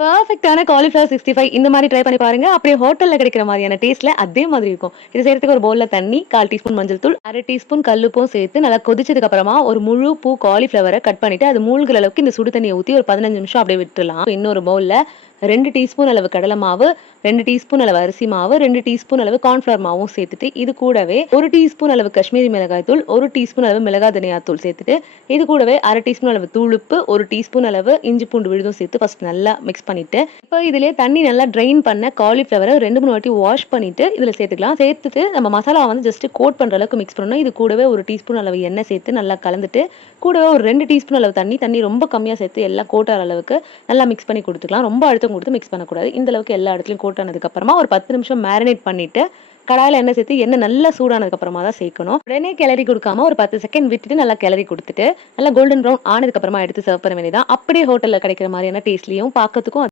பெர்ஃபெக்ட்டான cauliflower 65 இந்த மாரி try பண்ணி பாருங்க. அப்படியே ஹோட்டல்ல கிடைக்கிற மாரியான டேஸ்ட்ல அதே மாதிரி இருக்கும். இது செய்றதுக்கு ஒரு பவுல்ல தண்ணி, 1/4 டீஸ்பூன் மஞ்சள் தூள், 1/2 டீஸ்பூன் கல்லுப்பும் சேர்த்து நல்லா கொதிச்சதுக்கு அப்புறமா ஒரு முழு பூ காலிஃப்ளவர கட் பண்ணிட்டு அது மூழ்குற அளவுக்கு இந்த சுடு தண்ணிய ஊத்தி ஒரு 15 நிமிஷம் அப்படியே விட்டுறலாம். இன்னொரு பவுல்ல 2 டீஸ்பூன் அளவு கடலை மாவு, 2 டீஸ்பூன் அளவு அரிசி மாவு, 2 டீஸ்பூன் அளவு கார்ன்ஃப்ளவர் மாவும் சேர்த்துட்டு, இது கூடவே 1 டீஸ்பூன் அளவு காஷ்மீரி மிளகாய் தூள், 1 டீஸ்பூன் அளவு மிளகாய் தனியா தூள் சேர்த்துட்டு, இது கூடவே 1/2 டீஸ்பூன் அளவு தூளுப்பு, 1 டீஸ்பூன் அளவு இஞ்சி பூண்டு விழுதும் சேர்த்து ஃபர்ஸ்ட் நல்லா மிக்ஸ் பண்ணிட்டு, இப்போ இதிலேயே தண்ணி நல்லா ட்ரெயின் பண்ண காலிஃப்ளவர 2, 3 வாட்டி வாஷ் பண்ணிட்டு இதில சேர்த்துக்கலாம். சேர்த்துட்டு நம்ம மசாலா வந்து ஜஸ்ட் கோட் பண்ற அளவுக்கு மிக்ஸ் பண்ணணும். இது கூடவே 1 டீஸ்பூன் அளவு எண்ணெய் சேர்த்து நல்லா கலந்துட்டு, கூடவே ஒரு 2 டீஸ்பூன் அளவு தண்ணி ரொம்ப கம்மியா சேர்த்து எல்லாம் கோட் ஆற அளவுக்கு நல்லா மிக்ஸ் பண்ணி குடுத்துக்கலாம். ரொம்ப அழுத்தம் குடுத்து மிக்ஸ் பண்ணக்கூடாது. இந்த அளவுக்கு எல்லா இடத்துலயும் கோட் ஆனதுக்கு அப்புறமா ஒரு 10 நிமிஷம் மேரினேட் பண்ணிட்டு, கடாயில எண்ணெய் சேர்த்து எண்ணெய் நல்லா சூடானதுக்கு அப்புறமா தான் சேர்க்கணும். உடனே கிளறி குடுக்காம ஒரு 10 செகண்ட் விட்டுட்டு நல்லா கிளறி குடுத்துட்டு, நல்லா கோல்டன் ப்ரவுன் ஆனதுக்கு அப்புறமா எடுத்து சர்வ் பண்ண வேண்டியதுதான். அப்படியே ஹோட்டல்ல கிடைக்கிற மாரியான டேஸ்ட்லயும் பார்க்கறதுக்கும்